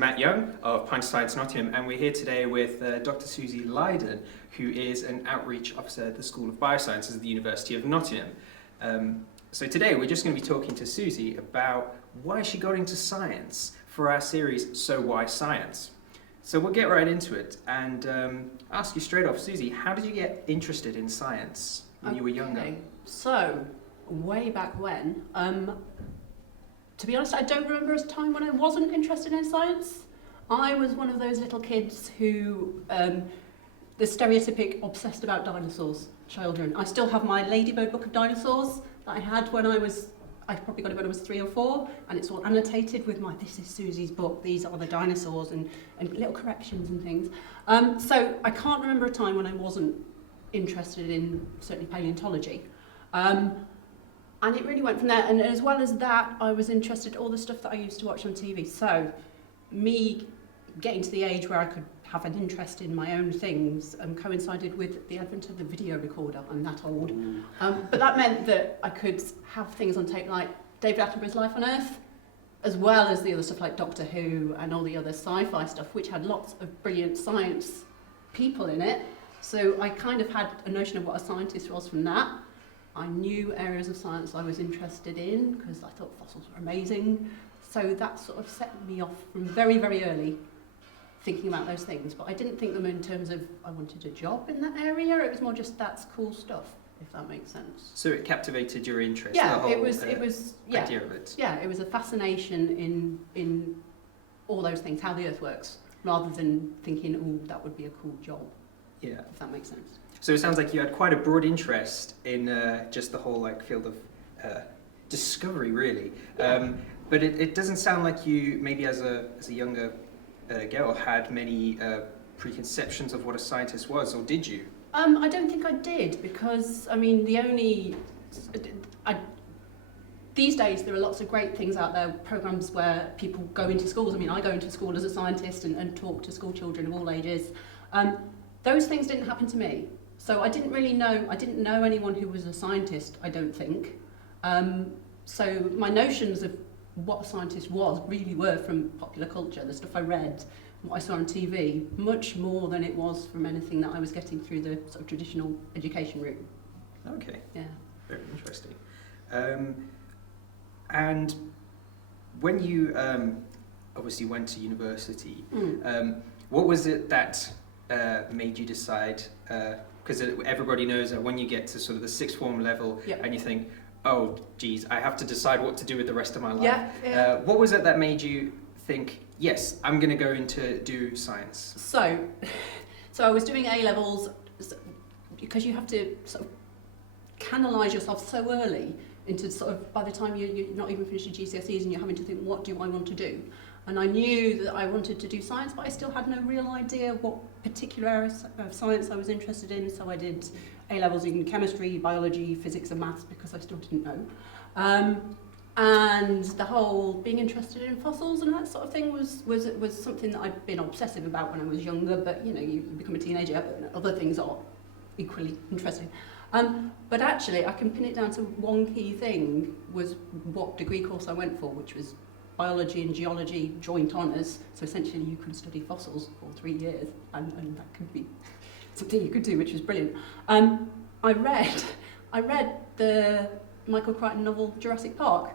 Matt Young of Pint Science Nottingham, and we're here today with Dr. Susie Lydon, who is an outreach officer at the School of Biosciences at the University of Nottingham. So today we're just going to be talking to Susie about why she got into science for our series, So Why Science? So we'll get right into it and ask you straight off, Susie, how did you get interested in science when you were younger? So, way back when, to be honest, I don't remember a time when I wasn't interested in science. I was one of those little kids who, the stereotypic obsessed about dinosaurs children. I still have my Ladybird book of dinosaurs that I had when I probably got it when I was 3 or 4, and it's all annotated with this is Susie's book, these are the dinosaurs, and little corrections and things. So I can't remember a time when I wasn't interested in certainly paleontology. And it really went from there, and as well as that, I was interested in all the stuff that I used to watch on TV. So, me getting to the age where I could have an interest in my own things coincided with the advent of the video recorder. I'm that old. But that meant that I could have things on tape like David Attenborough's Life on Earth, as well as the other stuff like Doctor Who and all the other sci-fi stuff, which had lots of brilliant science people in it. So I kind of had a notion of what a scientist was from that. I knew areas of science I was interested in because I thought fossils were amazing. So that sort of set me off from very, very early thinking about those things. But I didn't think them in terms of I wanted a job in that area. It was more just that's cool stuff, if that makes sense. So it captivated your interest? Yeah, the whole, it was idea of it. Yeah, it was a fascination in all those things, how the earth works, rather than thinking, oh, that would be a cool job. Yeah. If that makes sense. So it sounds like you had quite a broad interest in just the whole field of discovery, really. Yeah. But it doesn't sound like you, maybe as a younger girl, had many preconceptions of what a scientist was, or did you? I don't think I did, because these days there are lots of great things out there, programs where people go into schools. I mean, I go into school as a scientist and talk to school children of all ages. Those things didn't happen to me. So I didn't know anyone who was a scientist, I don't think. So my notions of what a scientist was really were from popular culture, the stuff I read, what I saw on TV, much more than it was from anything that I was getting through the sort of traditional education route. Okay. Yeah. Very interesting. And when you obviously went to university, what was it that made you decide, because everybody knows that when you get to sort of the sixth form level, yep, and you think, oh geez, I have to decide what to do with the rest of my life. Yeah. What was it that made you think, yes, I'm going to go into do science? So I was doing A-levels, because you have to sort of canalise yourself so early into sort of, by the time you're not even finished your GCSEs and you're having to think, what do I want to do? And I knew that I wanted to do science, but I still had no real idea what particular area of science I was interested in. So I did A-levels in chemistry, biology, physics and maths, because I still didn't know. And the whole being interested in fossils and that sort of thing was something that I'd been obsessive about when I was younger, but you become a teenager and other things are equally interesting. But actually, I can pin it down to one key thing, was what degree course I went for, which was biology and geology joint honours. So essentially you can study fossils for 3 years, and that could be something you could do, which was brilliant. I read the Michael Crichton novel Jurassic Park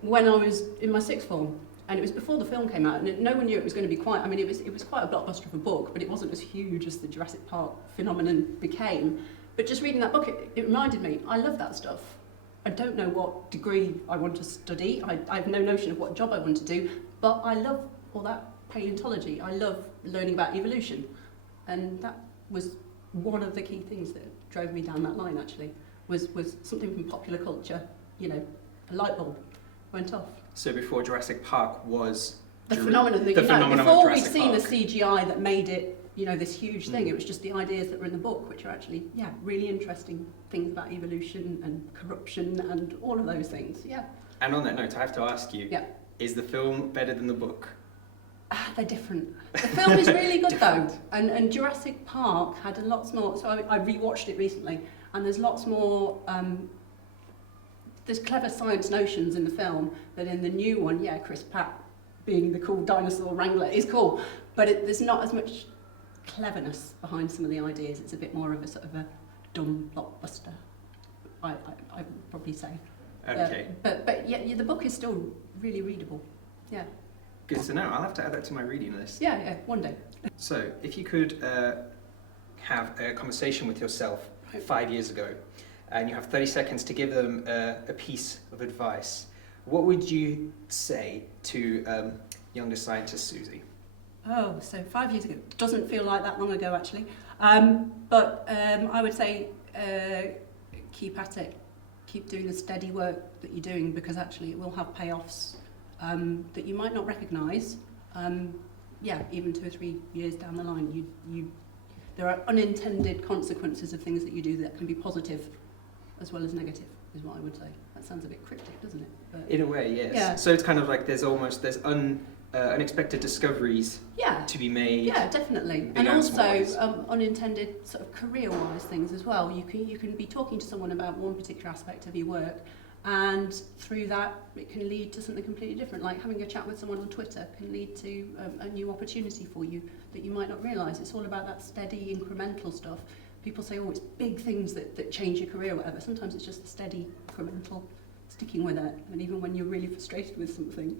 when I was in my sixth form, and it was before the film came out, and no one knew it was going to be quite, I mean, it was quite a blockbuster of a book, but it wasn't as huge as the Jurassic Park phenomenon became. But just reading that book, it reminded me, I love that stuff. I don't know what degree I want to study. I have no notion of what job I want to do, but I love all that paleontology. I love learning about evolution. And that was one of the key things that drove me down that line, actually, was something from popular culture, a light bulb went off. So before Jurassic Park was the phenomenon that before we'd seen the CGI that made it, this huge thing, it was just the ideas that were in the book, which are actually, really interesting things about evolution and corruption and all of those things, And on that note, I have to ask you, is the film better than the book? They're different. The film is really good though, and Jurassic Park had a lot more, so I rewatched it recently, and there's lots more, there's clever science notions in the film, but in the new one, Chris Pratt being the cool dinosaur wrangler is cool, but there's not as much cleverness behind some of the ideas. It's a bit more of a sort of a dumb blockbuster, I would probably say. Okay. But yeah, the book is still really readable. Yeah. Good to know. I'll have to add that to my reading list. Yeah, one day. So, if you could have a conversation with yourself 5 years ago, and you have 30 seconds to give them a piece of advice, what would you say to younger scientist Susie? Oh, so 5 years ago. Doesn't feel like that long ago, actually. But I would say keep at it. Keep doing the steady work that you're doing, because actually it will have payoffs that you might not recognise. Even 2 or 3 years down the line, there are unintended consequences of things that you do that can be positive as well as negative, is what I would say. That sounds a bit cryptic, doesn't it? But in a way, yes. Yeah. So it's kind of like there's unexpected discoveries to be made. Yeah, definitely. And also unintended sort of career-wise things as well. You can be talking to someone about one particular aspect of your work, and through that it can lead to something completely different. Like having a chat with someone on Twitter can lead to a new opportunity for you that you might not realise. It's all about that steady, incremental stuff. People say, oh, it's big things that change your career or whatever. Sometimes it's just the steady, incremental, sticking with it. And even when you're really frustrated with something,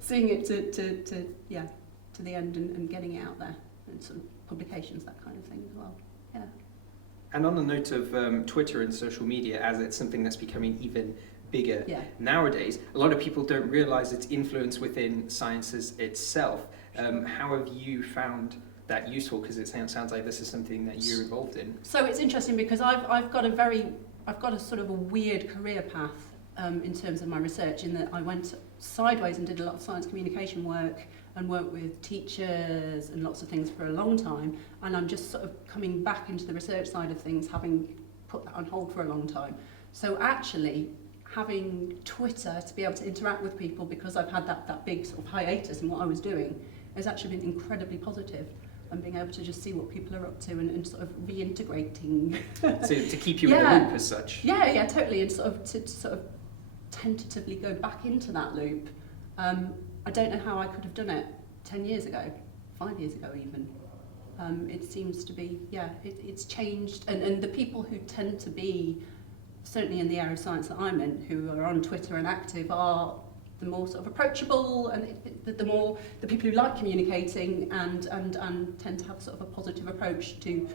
seeing it to the end and getting it out there, and sort of publications, that kind of thing as well. Yeah. And on the note of Twitter and social media, as it's something that's becoming even bigger nowadays, a lot of people don't realise its influence within sciences itself. How have you found that useful? Because it sounds like this is something that you're involved in. So it's interesting because I've got a sort of a weird career path in terms of my research, in that I went sideways and did a lot of science communication work and worked with teachers and lots of things for a long time, and I'm just sort of coming back into the research side of things, having put that on hold for a long time. So actually having Twitter to be able to interact with people, because I've had that big sort of hiatus in what I was doing, has actually been incredibly positive. And being able to just see what people are up to and sort of reintegrating. to keep you in the loop as such. Yeah, totally. And sort of tentatively go back into that loop. I don't know how I could have done it 10 years ago, 5 years ago even. It seems to be, it's changed. And the people who tend to be, certainly in the area of science that I'm in, who are on Twitter and active, are the more sort of approachable, and the people who like communicating and tend to have sort of a positive approach to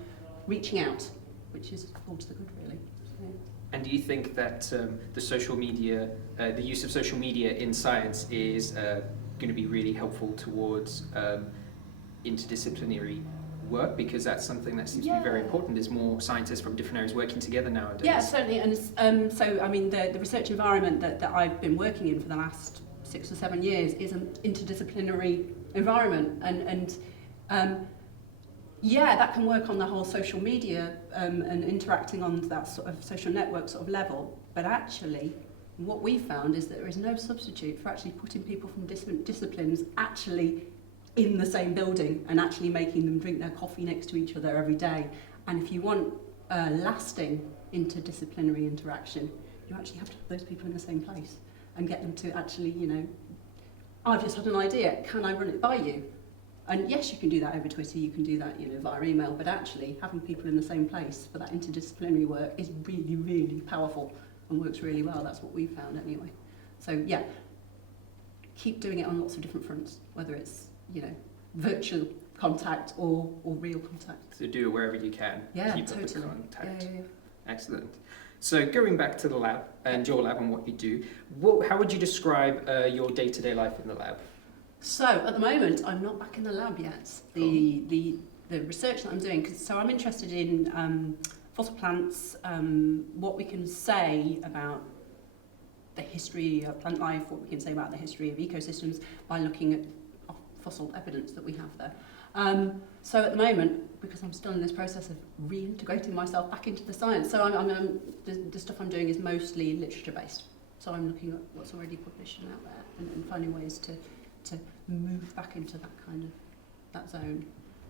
reaching out, which is all to the good, really. So. And do you think that the social media, the use of social media in science is going to be really helpful towards interdisciplinary work? Because that's something that seems to be very important. There's more scientists from different areas working together nowadays. Yeah, certainly. And so, I mean, the research environment that I've been working in for the last 6 or 7 years is an interdisciplinary environment. And that can work on the whole social media and interacting on that sort of social network sort of level. But actually, what we found is that there is no substitute for actually putting people from different disciplines actually in the same building and actually making them drink their coffee next to each other every day. And if you want lasting interdisciplinary interaction, you actually have to put those people in the same place and get them to actually, I've just had an idea, can I run it by you? And yes, you can do that over Twitter, you can do that, via email, but actually having people in the same place for that interdisciplinary work is really, really powerful and works really well. That's what we've found anyway. So keep doing it on lots of different fronts, whether it's virtual contact or real contact. So do it wherever you can. Yeah, keep totally. up the contact. Yeah. Excellent. So going back to the lab and your lab and what you do, how would you describe your day-to-day life in the lab? So at the moment, I'm not back in the lab yet. The research that I'm doing, so I'm interested in fossil plants, what we can say about the history of plant life, what we can say about the history of ecosystems by looking at fossil evidence that we have there. So at the moment, because I'm still in this process of reintegrating myself back into the science, so the stuff I'm doing is mostly literature-based. So I'm looking at what's already published and out there and finding ways to move back into that zone.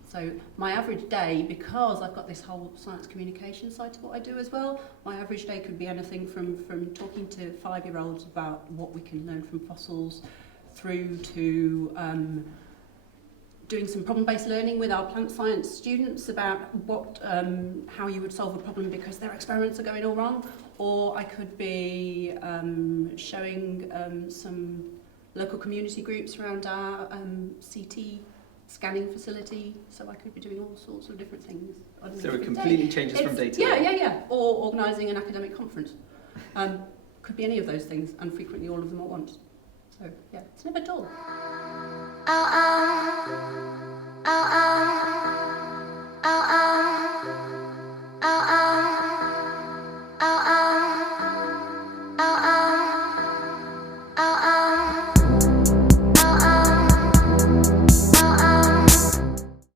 So my average day, because I've got this whole science communication side to what I do as well, my average day could be anything from talking to 5-year-olds about what we can learn from fossils, through to doing some problem-based learning with our plant science students about how you would solve a problem because their experiments are going all wrong, or I could be showing some local community groups around our CT scanning facility, so I could be doing all sorts of different things. So it completely changes from day to day? Yeah. Or organising an academic conference. Could be any of those things, and frequently all of them at once. So yeah, it's never dull.